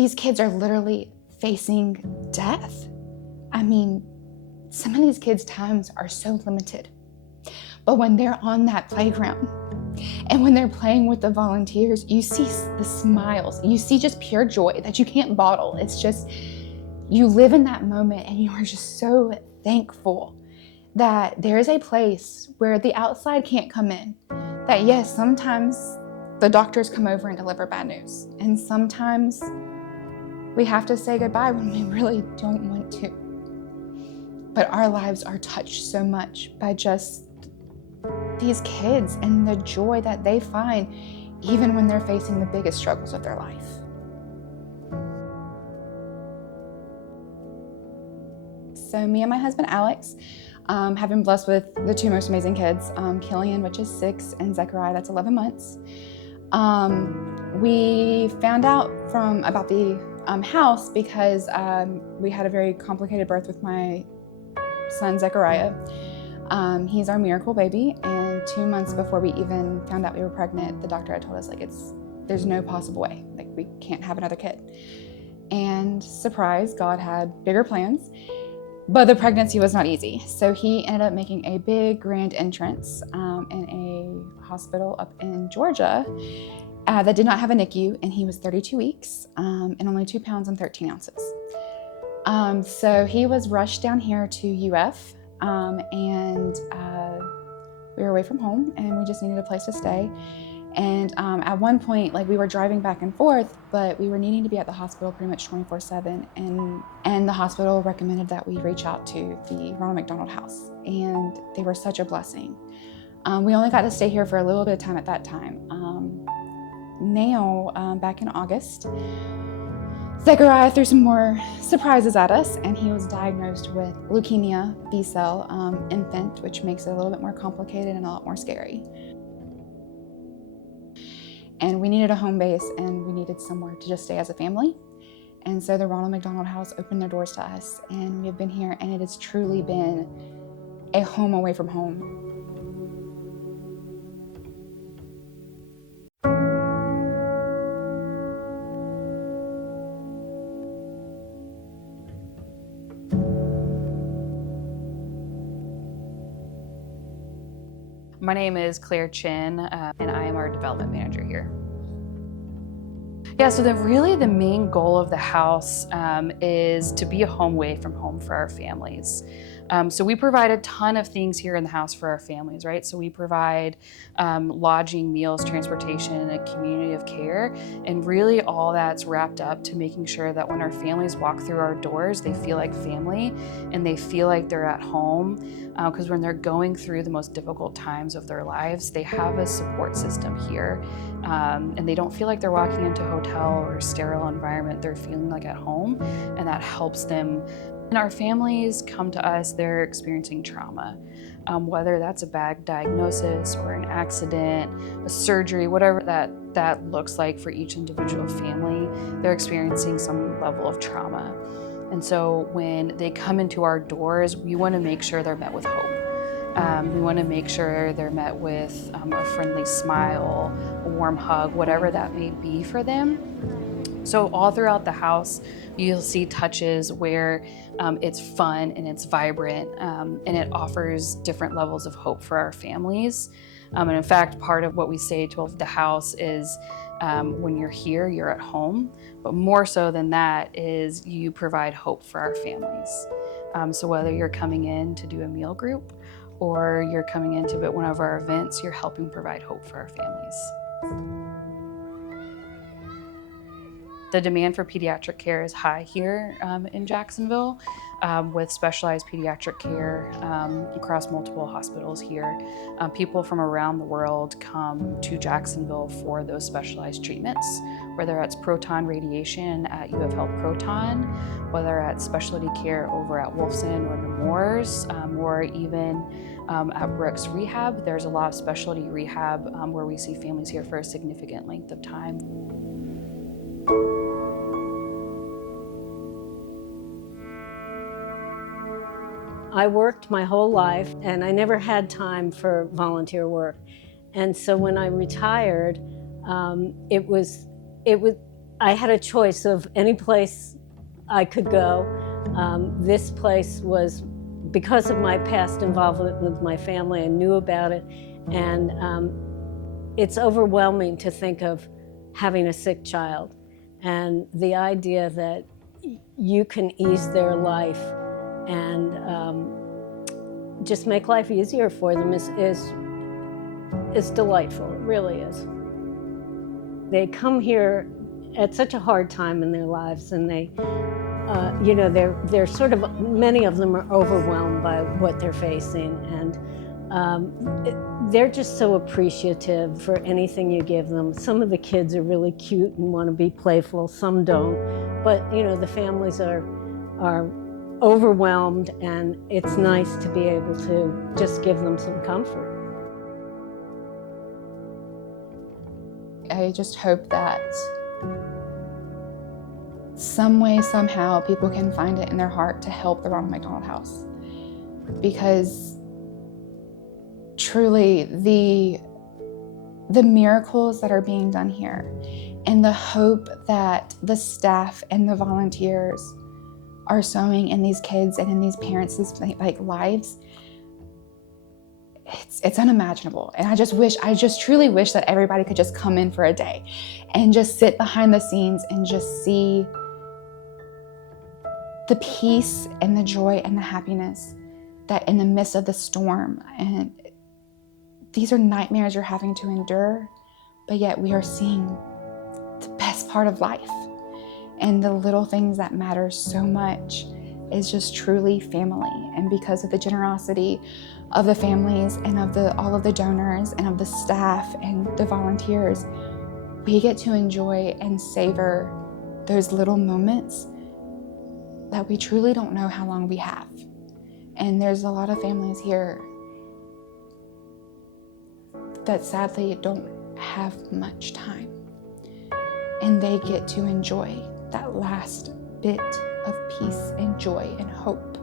These kids are literally facing death. I mean, some of these kids' times are so limited. But when they're on that playground and when they're playing with the volunteers, you see the smiles. You see just pure joy that you can't bottle. It's just, you live in that moment and you are just so thankful that there is a place where the outside can't come in. That yes, sometimes the doctors come over and deliver bad news. And sometimes we have to say goodbye when we really don't want to. But our lives are touched so much by just these kids and the joy that they find even when they're facing the biggest struggles of their life. So me and my husband, Alex, have been blessed with the two most amazing kids, Killian, which is 6, and Zechariah, that's 11 months. We found out about the house because we had a very complicated birth with my son, Zechariah. He's our miracle baby, and 2 months before we even found out we were pregnant, the doctor had told us, there's no possible way, we can't have another kid. And surprise, God had bigger plans. But the pregnancy was not easy. So he ended up making a big grand entrance in a hospital up in Georgia that did not have a NICU, and he was 32 weeks and only 2 pounds and 13 ounces. So he was rushed down here to UF and we were away from home and we just needed a place to stay. And at one point, we were driving back and forth, but we were needing to be at the hospital pretty much 24/7. And the hospital recommended that we reach out to the Ronald McDonald House. And they were such a blessing. We only got to stay here for a little bit of time at that time. Back in August, Zechariah threw some more surprises at us, and he was diagnosed with leukemia B-cell infant, which makes it a little bit more complicated and a lot more scary. And we needed a home base, and we needed somewhere to just stay as a family. And so the Ronald McDonald House opened their doors to us, and we have been here, and it has truly been a home away from home. My name is Claire Chin, and I am our development manager here. Yeah, so the main goal of the house is to be a home away from home for our families. So we provide a ton of things here in the house for our families, right? So we provide lodging, meals, transportation, and a community of care. And really all that's wrapped up to making sure that when our families walk through our doors, they feel like family and they feel like they're at home. Because when they're going through the most difficult times of their lives, they have a support system here. And they don't feel like they're walking into a hotel or a sterile environment. They're feeling like at home, and that helps them. When our families come to us, they're experiencing trauma, whether that's a bad diagnosis or an accident, a surgery, whatever that looks like for each individual family, they're experiencing some level of trauma. And so when they come into our doors, we want to make sure they're met with hope. We want to make sure they're met with a friendly smile, a warm hug, whatever that may be for them. So all throughout the house, you'll see touches where it's fun and it's vibrant, and it offers different levels of hope for our families. And in fact, part of what we say to the house is when you're here, you're at home. But more so than that is you provide hope for our families. So whether you're coming in to do a meal group or you're coming into one of our events, you're helping provide hope for our families. The demand for pediatric care is high here in Jacksonville, with specialized pediatric care across multiple hospitals here. People from around the world come to Jacksonville for those specialized treatments, whether that's proton radiation at UF Health Proton, whether at specialty care over at Wolfson or Nemours, or even at Brooks Rehab. There's a lot of specialty rehab where we see families here for a significant length of time. I worked my whole life and I never had time for volunteer work. And so when I retired, I had a choice of any place I could go. This place was, because of my past involvement with my family, I knew about it, and it's overwhelming to think of having a sick child, and the idea that you can ease their life and just make life easier for them is delightful. It really is. They come here at such a hard time in their lives, and they, they're sort of, many of them are overwhelmed by what they're facing, and they're just so appreciative for anything you give them. Some of the kids are really cute and want to be playful, some don't, but the families are overwhelmed, and it's nice to be able to just give them some comfort. I just hope that some way, somehow, people can find it in their heart to help the Ronald McDonald House. Because truly, the miracles that are being done here, and the hope that the staff and the volunteers are sowing in these kids and in these parents' lives, it's unimaginable. And I just truly wish that everybody could just come in for a day and just sit behind the scenes and just see the peace and the joy and the happiness that in the midst of the storm, and these are nightmares you're having to endure, but yet we are seeing the best part of life. And the little things that matter so much is just truly family. And because of the generosity of the families and of all of the donors and of the staff and the volunteers, we get to enjoy and savor those little moments that we truly don't know how long we have. And there's a lot of families here that sadly don't have much time, and they get to enjoy that last bit of peace and joy and hope